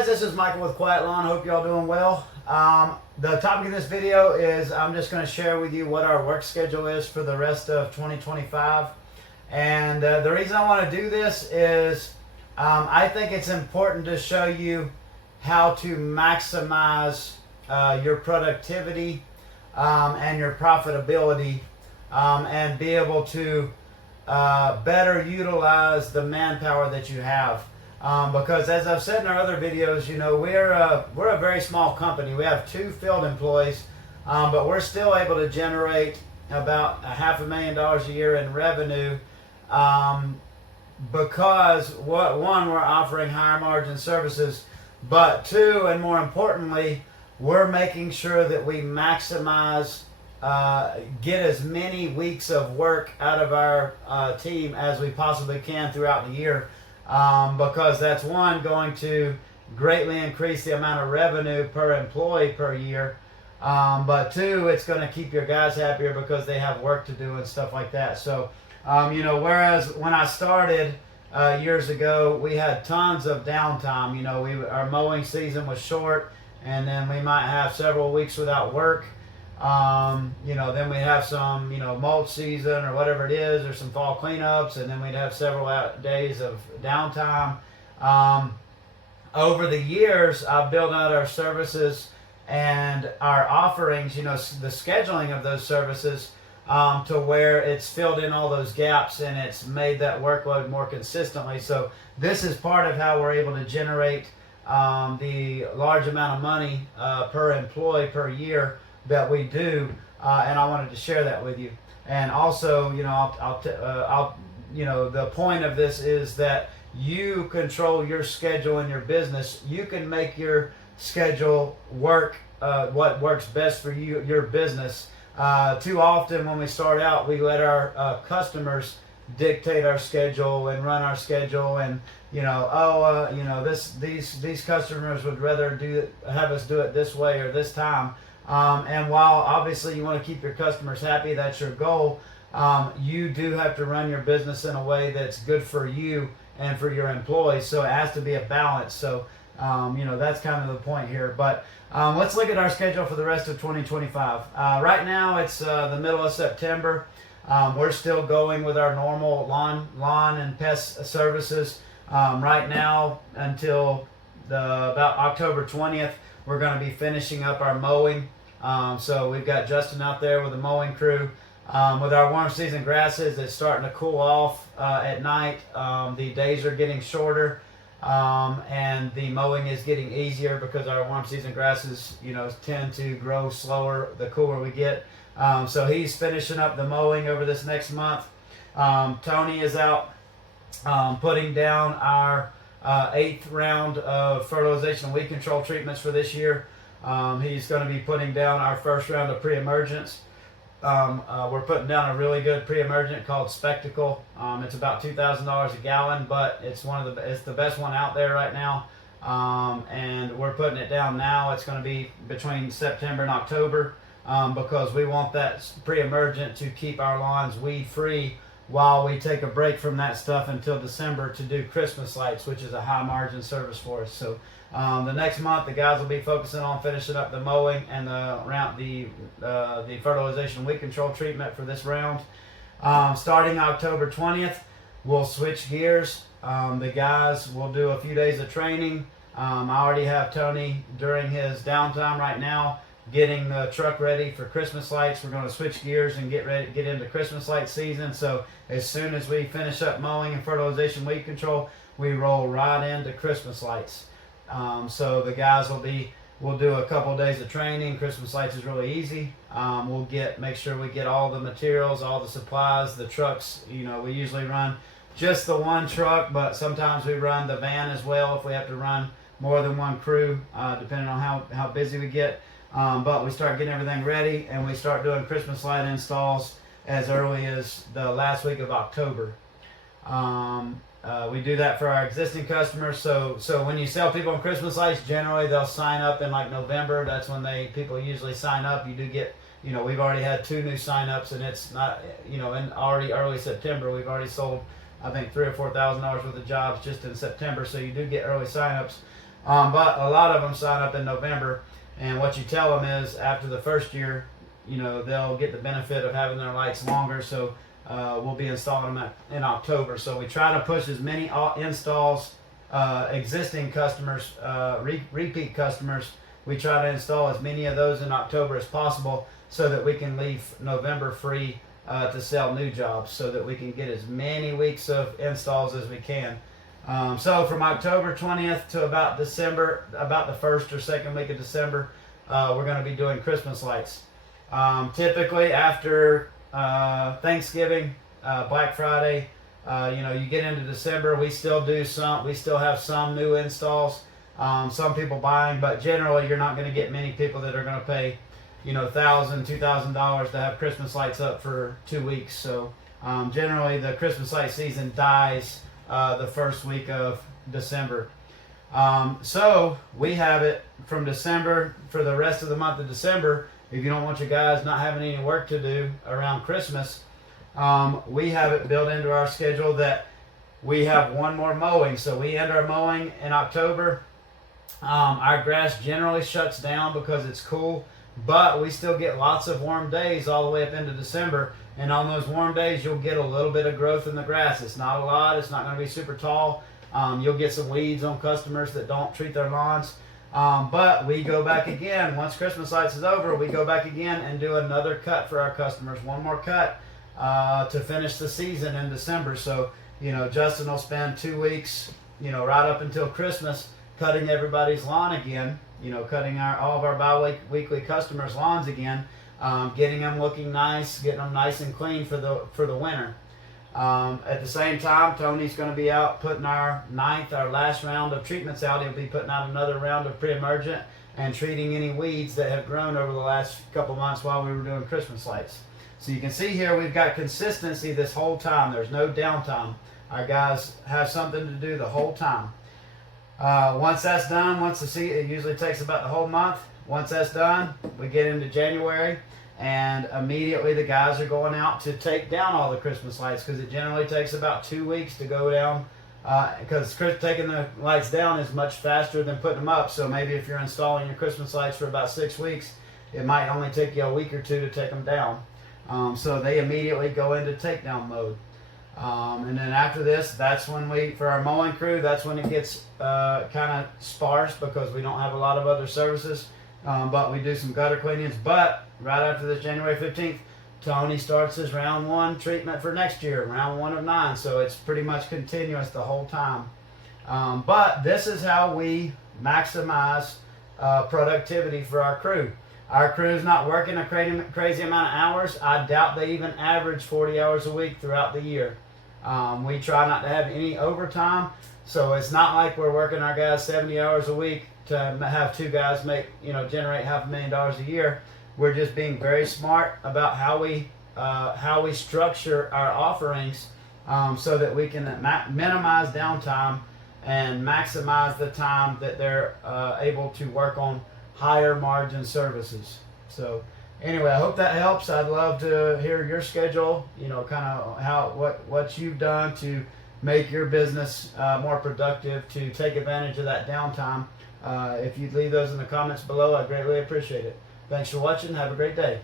guys, this is Michael with Quiet Lawn. Hope y'all doing well. The topic of this video is I'm just going to share with you what our work schedule is for the rest of 2025. And the reason I want to do this is I think it's important to show you how to maximize your productivity and your profitability and be able to better utilize the manpower that you have. Because as I've said in our other videos, you know, we're a very small company. We have 2 field employees, but we're still able to generate about $500,000 a year in revenue because one, we're offering higher margin services, but 2, and more importantly, we're making sure that we maximize, get as many weeks of work out of our team as we possibly can throughout the year. Because that's one, going to greatly increase the amount of revenue per employee per year, but 2, it's going to keep your guys happier because they have work to do and stuff like that. So, you know, whereas when I started years ago, we had tons of downtime. You know, our mowing season was short, and then we might have several weeks without work. You know, then we have some, you know, mulch season or whatever it is, or some fall cleanups, and then we'd have several days of downtime. Over the years, I've built out our services and our offerings, you know, the scheduling of those services to where it's filled in all those gaps and it's made that workload more consistently. So this is part of how we're able to generate the large amount of money per employee per year that we do, and I wanted to share that with you. And also, you know, I'll you know, the point of this is that you control your schedule in your business. You can make your schedule work what works best for you, your business. Too often when we start out, we let our customers dictate our schedule and run our schedule, and you know, you know, these customers would rather have us do it this way or this time. And while obviously you want to keep your customers happy, that's your goal, you do have to run your business in a way that's good for you and for your employees. So it has to be a balance. So, you know, that's kind of the point here. But let's look at our schedule for the rest of 2025. Right now it's the middle of September. We're still going with our normal lawn and pest services. Right now until about October 20th, we're going to be finishing up our mowing. So we've got Justin out there with the mowing crew. With our warm season grasses, it's starting to cool off at night. The days are getting shorter, and the mowing is getting easier because our warm season grasses, you know, tend to grow slower the cooler we get. So he's finishing up the mowing over this next month. Tony is out putting down our 8th round of fertilization and weed control treatments for this year. He's going to be putting down our first round of pre-emergents. We're putting down a really good pre-emergent called Spectacle. It's about $2,000 a gallon, but it's it's the best one out there right now. And we're putting it down now. It's going to be between September and October because we want that pre-emergent to keep our lawns weed free while we take a break from that stuff until December to do Christmas lights, which is a high margin service for us. So the next month, the guys will be focusing on finishing up the mowing and the fertilization weed control treatment for this round. Starting October 20th, we'll switch gears. The guys will do a few days of training. I already have Tony during his downtime right now getting the truck ready for Christmas lights. We're going to switch gears and get into Christmas light season. So as soon as we finish up mowing and fertilization weed control, we roll right into Christmas lights. So the guys we'll do a couple of days of training. Christmas lights is really easy. We'll make sure we get all the materials, all the supplies, the trucks. You know, we usually run just the one truck, but sometimes we run the van as well if we have to run more than one crew, depending on how busy we get. But we start getting everything ready, and we start doing Christmas light installs as early as the last week of October. We do that for our existing customers. So when you sell people on Christmas lights, generally they'll sign up in like November. That's when people usually sign up. You do get, you know, we've already had 2 new sign-ups, and it's not, you know, in already early September, we've already sold, I think, $3,000 or $4,000 worth of jobs just in September. So you do get early sign-ups. But a lot of them sign up in November, and what you tell them is after the first year, they'll get the benefit of having their lights longer. So we'll be installing them in October. So we try to push as many installs, existing customers, repeat customers. We try to install as many of those in October as possible so that we can leave November free to sell new jobs, so that we can get as many weeks of installs as we can. So from October 20th to about December, about the first or second week of December, we're going to be doing Christmas lights. Typically after Thanksgiving, Black Friday, you get into December, we still have some new installs, some people buying, but generally you're not going to get many people that are going to pay, $1,000, $2,000 to have Christmas lights up for 2 weeks. So generally the Christmas light season dies the first week of December. So we have it from December for the rest of the month of December. If you don't want your guys not having any work to do around Christmas, we have it built into our schedule that we have one more mowing. So we end our mowing in October. Our grass generally shuts down because it's cool, but we still get lots of warm days all the way up into December. And on those warm days, you'll get a little bit of growth in the grass. It's not a lot. It's not going to be super tall. You'll get some weeds on customers that don't treat their lawns. But we go back again. Once Christmas lights is over, we go back again and do another cut for our customers. One more cut to finish the season in December. So, Justin will spend 2 weeks, right up until Christmas, cutting everybody's lawn again. Cutting all of our bi-weekly customers' lawns again. Getting them looking nice, getting them nice and clean for the winter. At the same time, Tony's going to be out putting our last round of treatments out. He'll be putting out another round of pre-emergent and treating any weeds that have grown over the last couple months while we were doing Christmas lights. So you can see here we've got consistency this whole time. There's no downtime. Our guys have something to do the whole time. Once that's done, it usually takes about the whole month. Once that's done, we get into January, and immediately the guys are going out to take down all the Christmas lights, because it generally takes about 2 weeks to go down, because taking the lights down is much faster than putting them up. So maybe if you're installing your Christmas lights for about 6 weeks, it might only take you a week or two to take them down. So they immediately go into takedown mode. And then after this, that's when for our mowing crew, that's when it gets kind of sparse, because we don't have a lot of other services. But we do some gutter cleanings. But right after this January 15th, Tony starts his round 1 treatment for next year, round 1 of 9. So it's pretty much continuous the whole time. But this is how we maximize productivity for our crew. Our crew's not working a crazy amount of hours. I doubt they even average 40 hours a week throughout the year. We try not to have any overtime. So it's not like we're working our guys 70 hours a week to have 2 guys generate $500,000 a year. We're just being very smart about how we structure our offerings, so that we can minimize downtime and maximize the time that they're able to work on higher margin services. So anyway, I hope that helps. I'd love to hear your schedule, kind of what you've done to make your business more productive, to take advantage of that downtime. If you'd leave those in the comments below, I'd greatly appreciate it. Thanks for watching. Have a great day.